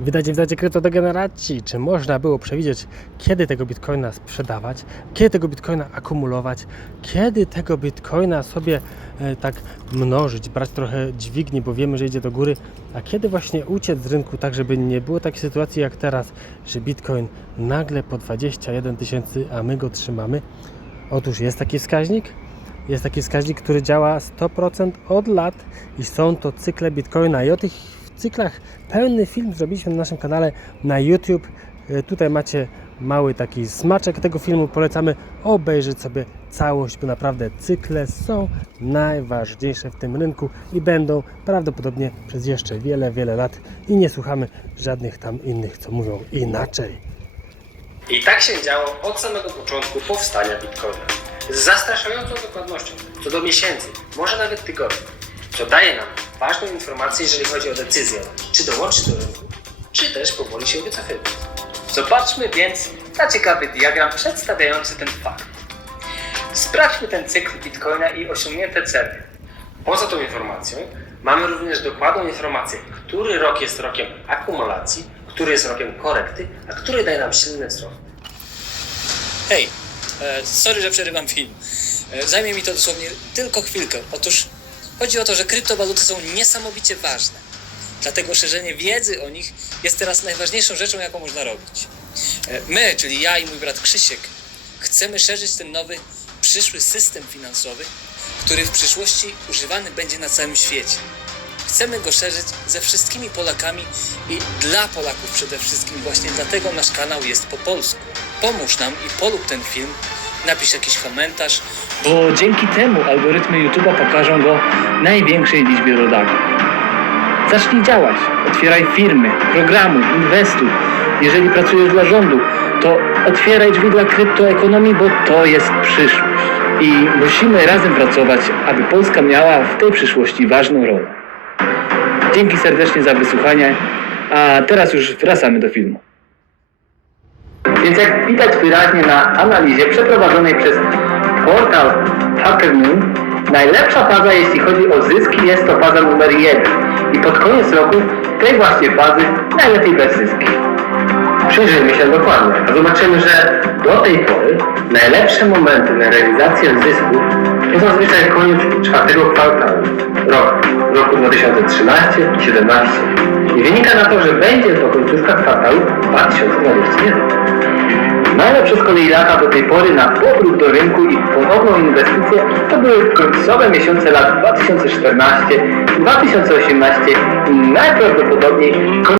Witajcie, witajcie kryptodegeneraci. Czy można było przewidzieć, kiedy tego bitcoina sprzedawać, kiedy tego bitcoina akumulować, kiedy tego bitcoina sobie e, tak mnożyć, brać trochę dźwigni, bo wiemy, że idzie do góry, a kiedy właśnie uciec z rynku, tak żeby nie było takiej sytuacji jak teraz, że bitcoin nagle po 21 tysięcy, a my go trzymamy. Otóż jest taki wskaźnik, jest taki wskaźnik, który działa 100% od lat i są to cykle Bitcoina. I o tych cyklach pełny film zrobiliśmy na naszym kanale na YouTube. E, Tutaj macie mały taki smaczek tego filmu. Polecamy obejrzeć sobie całość, bo naprawdę cykle są najważniejsze w tym rynku i będą prawdopodobnie przez jeszcze wiele, wiele lat i nie słuchamy żadnych tam innych, co mówią inaczej. I tak się działo od samego początku powstania Bitcoina. Z zastraszającą dokładnością, co do miesięcy, może nawet tygodni, co daje nam ważną informację, jeżeli chodzi o decyzję, czy dołączyć do rynku, czy też powoli się wycofywać. Zobaczmy więc na ciekawy diagram przedstawiający ten fakt. Sprawdźmy ten cykl Bitcoina i osiągnięte cele. Poza tą informacją mamy również dokładną informację, który rok jest rokiem akumulacji, który jest rokiem korekty, a który daje nam silny wzrost. Hej, e, sorry, że przerywam film. E, zajmie mi to dosłownie tylko chwilkę. Otóż chodzi o to, że kryptowaluty są niesamowicie ważne. Dlatego szerzenie wiedzy o nich jest teraz najważniejszą rzeczą, jaką można robić. E, my, czyli ja i mój brat Krzysiek, chcemy szerzyć ten nowy, przyszły system finansowy, który w przyszłości używany będzie na całym świecie. Chcemy go szerzyć ze wszystkimi Polakami i dla Polaków przede wszystkim. Właśnie dlatego nasz kanał jest po polsku. Pomóż nam i polub ten film, napisz jakiś komentarz, bo dzięki temu algorytmy YouTube'a pokażą go największej liczbie rodaków. Zacznij działać, otwieraj firmy, programy, inwestuj. Jeżeli pracujesz dla rządu, to otwieraj drzwi dla kryptoekonomii, bo to jest przyszłość. I musimy razem pracować, aby Polska miała w tej przyszłości ważną rolę. Dzięki serdecznie za wysłuchanie, a teraz już wracamy do filmu. Więc jak widać wyraźnie na analizie przeprowadzonej przez portal Hacker Moon, najlepsza faza jeśli chodzi o zyski jest to faza numer 1 i pod koniec roku tej właśnie fazy najlepiej bez zyski. Przyjrzyjmy się dokładnie, a zobaczymy, że do tej pory najlepsze momenty na realizację zysków to zazwyczaj koniec czwartego kwartału roku, roku 2013-2017 i wynika na to, że będzie to końcówka kwartału 2021. Najlepsze z kolei lata do tej pory na powrót do rynku i ponowną inwestycję to były końcowe miesiące lat 2014, 2018 i najprawdopodobniej